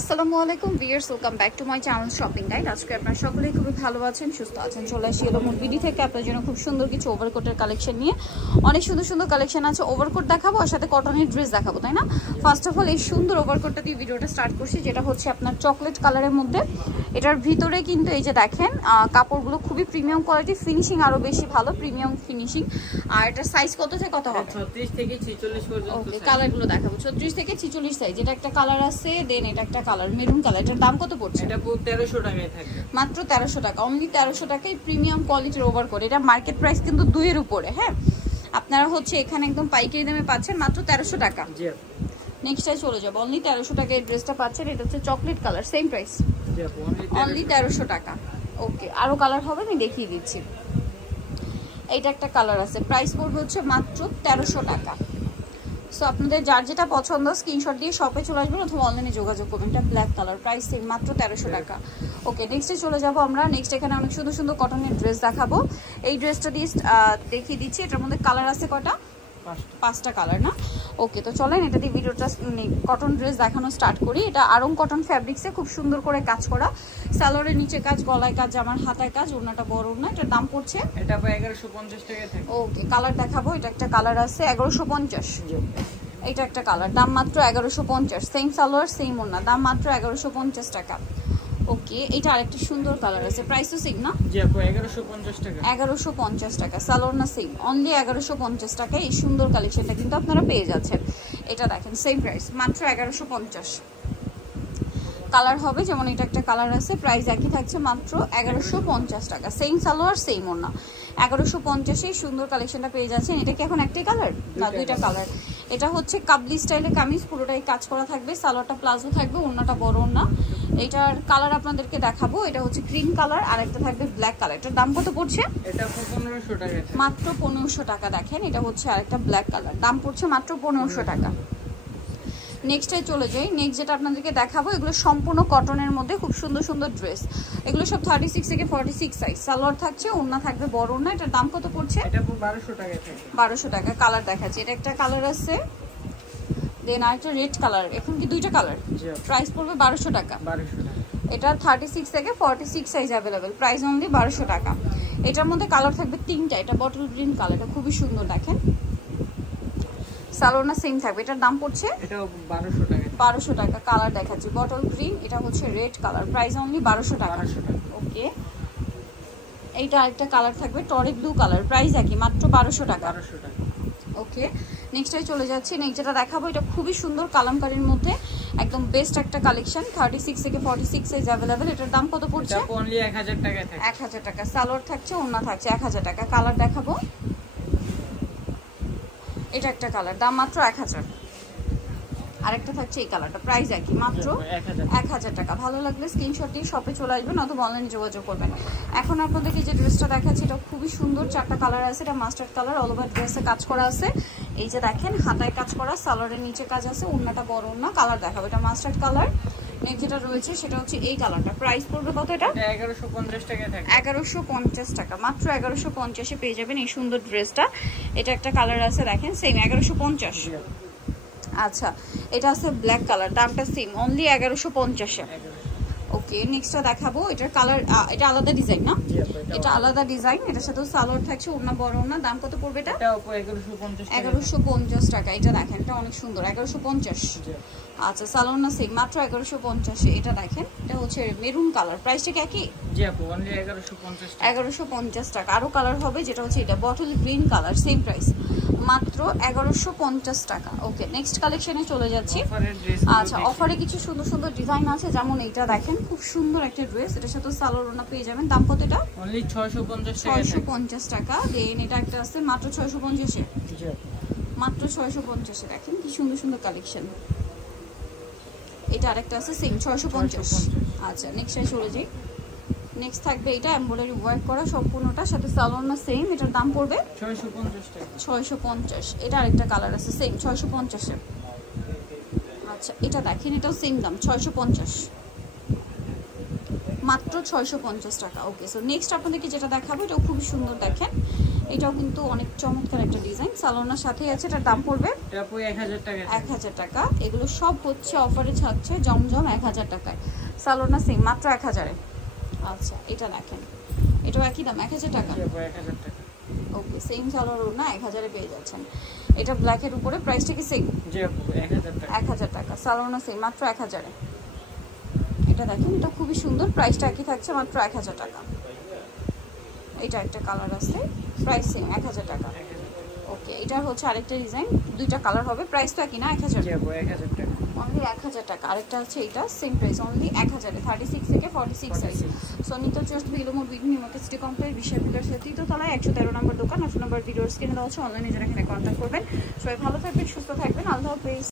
আসসালামু আলাইকুম viewers, welcome back to my channel shopping guide. আজকে আপনারা সকলেই খুবই ভালো আছেন, সুস্থ আছেন। চলে আসি এলো বিডি থেকে আপনার জন্য খুব সুন্দর কিছু ওভারকোটের কালেকশন নিয়ে। অনেক সুন্দর সুন্দর কালেকশন আছে। ওভারকোট দেখাবো আর সাথে কটনের ড্রেস দেখাবো, তাই না? ফার্স্ট অফ অল এই সুন্দর ওভারকোটটা দিয়ে ভিডিওটা স্টার্ট করছি, যেটা হচ্ছে আপনার চকলেট কালারের মধ্যে। এটার ভিতরে কিন্তু এই যে দেখেন কাপড়গুলো খুবই প্রিমিয়াম কোয়ালিটি, ফিনিশিং আরো বেশি ভালো, প্রিমিয়াম ফিনিশিং। আর এটার সাইজ কত থেকে কত হবে? 36 থেকে 46 পর্যন্ত। ওকে, কালারগুলো দেখাবো 36 থেকে 46 সাইজ। এটা একটা কালার আছে, দেন এটা একটা কালার মেরুন কালার। এটার দাম কত পড়ছে? এটা 1300 টাকায় থাকবে, মাত্র 1300 টাকা। অনলি 1300 টাকায় প্রিমিয়াম কোয়ালিটির ওভারকোট। এটা মার্কেট প্রাইস কিন্তু 2 এর উপরে। হ্যাঁ, আপনারা হচ্ছে এখানে একদম পাইকারি দামে পাচ্ছেন মাত্র 1300 টাকা। জি নেক্সটে চলে যাব। অনলি 1300 টাকায় এই ড্রেসটা পাচ্ছেন। এটা হচ্ছে চকলেট কালার, সেম প্রাইস, জি অনলি 1300 টাকা। ওকে, আরো কালার হবে, আমি দেখিয়ে দিচ্ছি। এইটা একটা কালার আছে, প্রাইস পড়বে হচ্ছে মাত্র 1300 টাকা। সো আপনাদের যার যেটা পছন্দ স্ক্রিনশট দিয়ে শপে চলে আসবেন অথবা অনলাইনে যোগাযোগ করবেন। এটা ব্ল্যাক কালার, প্রাইস সেম, মাত্র 1300 টাকা। ওকে, নেক্সটে চলে যাব আমরা। নেক্সট এখানে অনেক সুন্দর সুন্দর কটনের ড্রেস দেখাবো। এই ড্রেসটা দিয়ে দেখিয়ে দিচ্ছি। এটার মধ্যে কালার আছে কটা? 5টা কালার না? ওকে, তো চলেন এটা দিয়ে ভিডিওটা কটন ড্রেস দেখানো স্টার্ট করি। এটা আরং কটন ফ্যাব্রিক্সে খুব সুন্দর করে কাজ করা, সালোয়ারের নিচে কাজ, গলায় কাজ, জামার হাতায় কাজ, ওড়নাটা বড় ওড়না। এটার দাম পড়ছে এটা 1150 টাকা থাকবে। ওকে, কালার দেখাবো। এটা একটা কালার আছে 1150। এটা একটা কালার, দাম মাত্র 1150। সেম সালোয়ার সেম ওড়না, দাম মাত্র 1150 টাকা। ওকে, এটা আরেকটা সুন্দর কালার আছে, প্রাইসও সেম না? জি আপু 1150 টাকা। 1150 টাকা, সালোয়ার না সেম, অনলি 1150 টাকা। এই সুন্দর কালেকশনটা কিন্তু আপনারা পেয়ে যাচ্ছেন। এটা দেখেন সেম প্রাইস, মাত্র 1150। কালার হবে যেমন এটা একটা কালার আছে, প্রাইস একই থাকছে, মাত্র 1150 টাকা। সেম সালোয়ার সেম ওড়না, 1150 এই সুন্দর কালেকশনটা পেয়ে যাচ্ছেন। এটা কি এখন একটাই কালার না দুইটা কালার? এটা হচ্ছে কাবলি স্টাইলে কামিজ, পুরোটাই কাজ করা থাকবে, সালোয়ারটা প্লাজো থাকবে, ওড়নাটা বড় ওড়না। এটার কালার আপনাদেরকে দেখাবো। এটা হচ্ছে গ্রিন কালার আর একটা থাকবে ব্ল্যাক কালার। এটার দাম কত পড়ছে? এটা 1500 টাকা, মাত্র 1500 টাকা। দেখেন এটা হচ্ছে আরেকটা ব্ল্যাক কালার, দাম পড়ছে মাত্র 1500 টাকা। নেক্সটে চলে যাই। নেক্সট যেটা আপনাদেরকে দেখাবো, এগুলো সম্পূর্ণ কটনের মধ্যে খুব সুন্দর সুন্দর ড্রেস। এগুলো সব 36 থেকে 46 সাইজ। সালোয়ার থাকছে, ওড়না থাকবে বড় ওড়না। এটার দাম কত পড়ছে? এটা 1200 টাকা থাকবে। 1200 টাকা। কালার দেখাচ্ছি, এটা একটা কালার আছে, দেন আরেকটা রেড কালার। এখন কি দুইটা কালার? জি, প্রাইস পড়বে 1200 টাকা। 1200 টাকা। এটা 36 থেকে 46 সাইজ অ্যাভেলেবেল, প্রাইস অনলি 1200 টাকা। এটার মধ্যে কালার থাকবে 3টা। এটা বটল গ্রিন কালার, এটা খুবই সুন্দর, দেখেন সালোয়ার সেম থাকবে। এটার দাম পড়ছে এটা 1200 টাকা। 1200 টাকা। কালার দেখাচ্ছি, বটল গ্রিন, এটা হচ্ছে রেড কালার, প্রাইস অনলি 1200 টাকা। ওকে, এইটা আরেকটা কালার থাকবে টরি ব্লু কালার, প্রাইস একই, মাত্র 1200 টাকা। 1200 টাকা। ওকে, নেক্সটে চলে যাচ্ছি। নেক্সট যেটা দেখাবো, এটা খুবই সুন্দর কালামকারীর মধ্যে একদম বেস্ট একটা কালেকশন, 36 থেকে 46 সাইজ অ্যাভেলেবেল। এটার দাম কত পড়ছে? এটা অনলি 1000 টাকা থাকবে। 1000 টাকা। সালোয়ার থাকছে, ওড়না থাকছে, 1000 টাকা। কালার দেখাবো, এটা একটা কালার, দাম মাত্র 1000। আরেকটা থাকছে এই কালারটা, প্রাইস একই, মাত্র 1000 টাকা। ভালো লাগলে স্ক্রিনশট দিয়ে শপে চলে আসবেন অথবা অনলাইনে যোগাযোগ করবেন। এখন আপনাদেরকে যে ড্রেসটা দেখাচ্ছি, এটা খুবই সুন্দর, 4টা কালার আছে। এটা মাস্টার্ড কালার, অল ওভার ড্রেসে কাজ করা আছে। এই যে দেখেন হাতায় কাজ করা, সালোয়ারের নিচে কাজ আছে, ওড়নাটা বড় ওড়না। কালার দেখাবো, এটা মাস্টার্ড কালার। নেক্সট যেটা রয়েছে সেটা হচ্ছে এই কালারটা, প্রাইস পড়বে কত? এটা 1150 টাকা থাকবে। 1150 টাকা, মাত্র 1150-এ পেয়ে যাবেন এই সুন্দর ড্রেসটা। এটা একটা কালার আছে, দেখেন সেম 1150। আচ্ছা, এটা আছে ব্ল্যাক কালার, দামটা সেম, অনলি 1150-এ। ওকে, নেক্সটটা দেখাবো। এটার কালার, এটা আলাদা ডিজাইন না? এটা আলাদা ডিজাইন। এটার সাথে সালোয়ার থাকছে, ওড়না বড় ওড়না। দাম কত পড়বে এটা? এটা 1150 টাকা। 1150 টাকা। এটা দেখেন, এটা অনেক সুন্দর, 1150। আচ্ছা, সালোয়ার না সেম, মাত্র 1150-এ। এটা দেখেন, এটা হচ্ছে মেরুন কালার, প্রাইসটা কি একই? জি আপু অনলি 1150 টাকা। 1150 টাকা। আরো কালার হবে, যেটা হচ্ছে এটা bottle green colour, same price, মাত্র 1150 টাকা। ওকে, নেক্সট কালেকশনে চলে যাচ্ছি। আচ্ছা, অফারে কিছু সুন্দর সুন্দর ডিজাইন আছে, যেমন এইটা দেখেন, খুব সুন্দর একটা ড্রেস। এটার সাথে সালোয়ার ওড়না পেয়ে যাবেন। দাম কত এটা? অনলি 650 টাকা। 650 টাকা। দেন এটা একটা আছে মাত্র 650-এ। জি আপু মাত্র 650-এ। দেখেন কি সুন্দর সুন্দর কালেকশন। এটা আরেকটা আছে সেম 650। আচ্ছা, নেক্সটে চলে যাই। নেক্সট থাকবে এটা এমব্রয়ডারি ওয়ার্ক করা সম্পূর্ণটা, সাথে সালোয়ার না সেম। এটার দাম পড়বে 650 টাকা। 650। এটা আরেকটা কালার আছে সেম 650-এ। আচ্ছা, এটা দেখেন, এটাও সেম দাম 650, মাত্র 650 টাকা। ওকে, সো নেক্সট আপনাদেরকে যেটা দেখাবো, এটাও খুবই সুন্দর, দেখেন এটাও কিন্তু অনেক চমৎকার একটা ডিজাইন। সালোনার সাথেই আছে, এটার দাম পড়বে এটা আপু 1000 টাকা। 1000 টাকা। এগুলো সব হচ্ছে অফারে থাকছে জমজম 1000 টাকায়। সালোনা সেম মাত্র 1000 এ। আচ্ছা এটা দেখেন, এটাও একই দাম 1000 টাকা। জি আপু 1000 টাকা। ওকে সেম সালোয়ার না 1000 এ পেয়ে যাচ্ছেন। এটা ব্ল্যাকের উপরে, প্রাইসটা কি সেম? জি আপু 1000 টাকা। 1000 টাকা। সালোনা সেম মাত্র 1000 এ। এটা দেখেন, এটা খুবই সুন্দর, প্রাইসটা একই থাকছে মাত্র 1000 টাকা। এটা একটা কালার আছে, প্রাইস সেম 1000 টাকা। ওকে এটার হচ্ছে আরেকটা ডিজাইন, দুইটা কালার হবে, প্রাইস তো একই না 1000? জি আপু 1000 টাকা। অনলি 1000 টাকা। আরেকটা আছে এটা সেম প্রাইস অনলি 1000 এ, 36 থেকে 46 সাইজ। সো নিত্য চয়েস বিলুমো বিডনি মার্কেট সিটি কমপ্লেক্স বিশাল বিকাশ তৃতীয় তলায় 113 নম্বর দোকান। 8 নম্বর ভিডিওস কিনে দেওয়া হচ্ছে, অনলাইনে যারা এখানে কন্ট্যাক্ট করবেন। সবাই ভালো থাকবেন, সুস্থ থাকবেন, আল্লাহ হাফেজ।